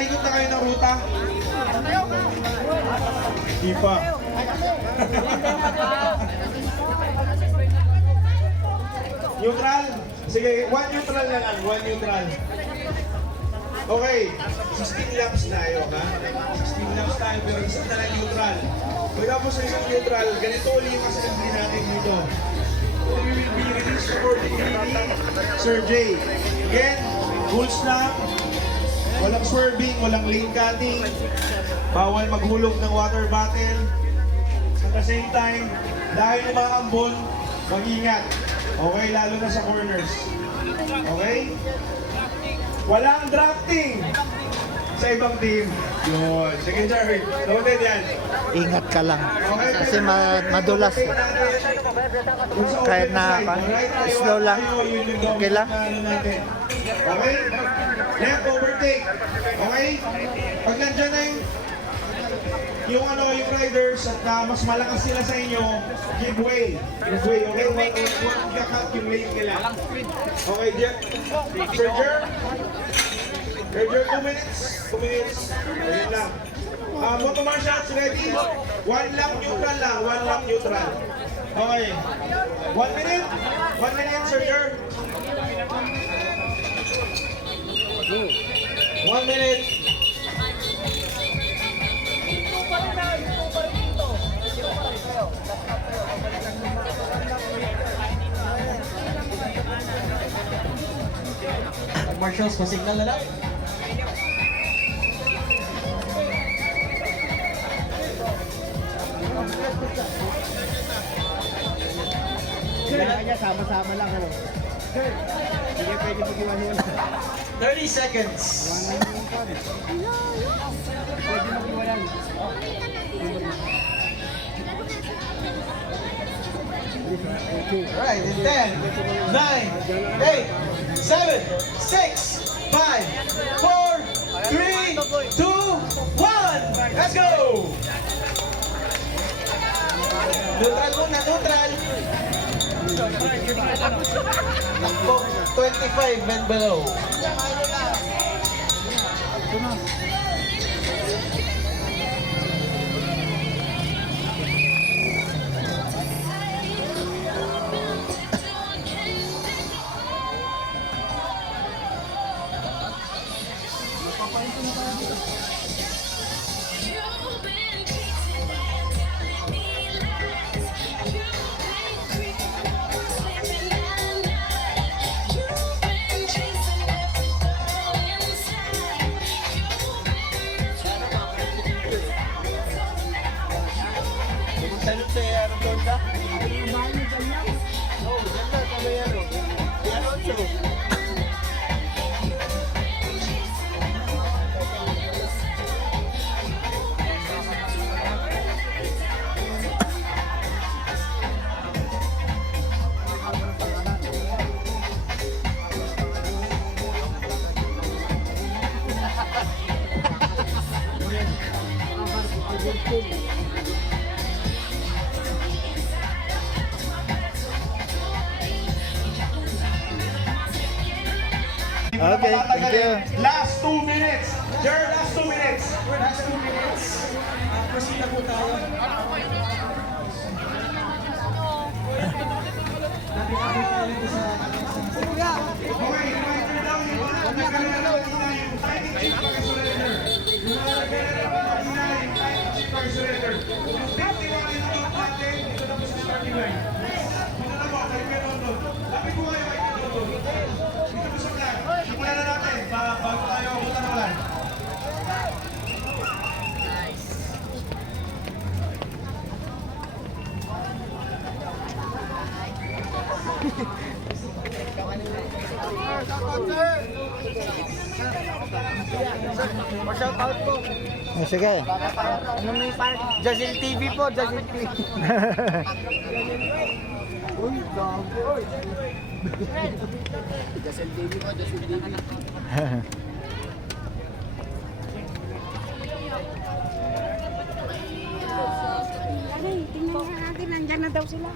Nakaikot na kayo ng ruta? Hindi pa. Neutral? Sige, 1 neutral na lang. 1 neutral. Okay, 16 laps tayo, ha? 16 laps tayo, pero isa na lang neutral. Pagkapos sa isang neutral, ganito ulit yung kasabi natin dito. We will be released for the Sir J. Again, rules na. Walang swerving, walang lane cutting. Bawal maghulog ng water bottle. At the same time, dahil ng mga ambon, mag-ingat. Okay, lalo na sa corners. Okay? Walang drafting sa ibang team. Yun. Sige, Jerry. Noted yan. Ingat ka lang. Kasi madulas. Kahit na slow lang. Okay lang. Okay? Left overtake. Okay? Pag nandyan na yung riders at mas malakas sila sa inyo, give way. Give way, okay? Huwag kakat yung lane nila. Okay, Jer? Sir Jer? Sir Jer, 2 minutes. 2 minutes. Ayun lang. Moto marshals, ready? 1 lap neutral lang. 1 lap neutral. Okay. 1 minute. 1 minute, Sir Jer. 1 minute. Marshals, pasignal na lang. Kaya sama-sama lang. Hindi pwede mag-iwan. 30 seconds. Pwede mag-iwan. Alright, in 10, 9, 8, 7, 6, 5, 4, 3, 2, 1. Let's go! Neutral muna, neutral. Takbo, 25 and below. Okay, thank you. Last 2 minutes. Jer, last 2 minutes. Last 2 minutes. Proceed na po tayo. Okay, reminder lang yung mga nagkaroon yung timing chip pag-surrender. Yung mga nagkaroon yung timing chip pag-surrender. Yung 51 yung top natin, ito na po sa starting line. Ito na po, kayo meron doon. Lapit po kayo kayo doon. Dito po sa plan. Simulan na natin, bago tayo abutan ng plan. Shout out po. Sige. Ano may park? Jazil TV po, Jazil TV. Uy, dami. Uy. Jazil TV po, Jazil TV. Tingnan natin, nandyan na daw sila.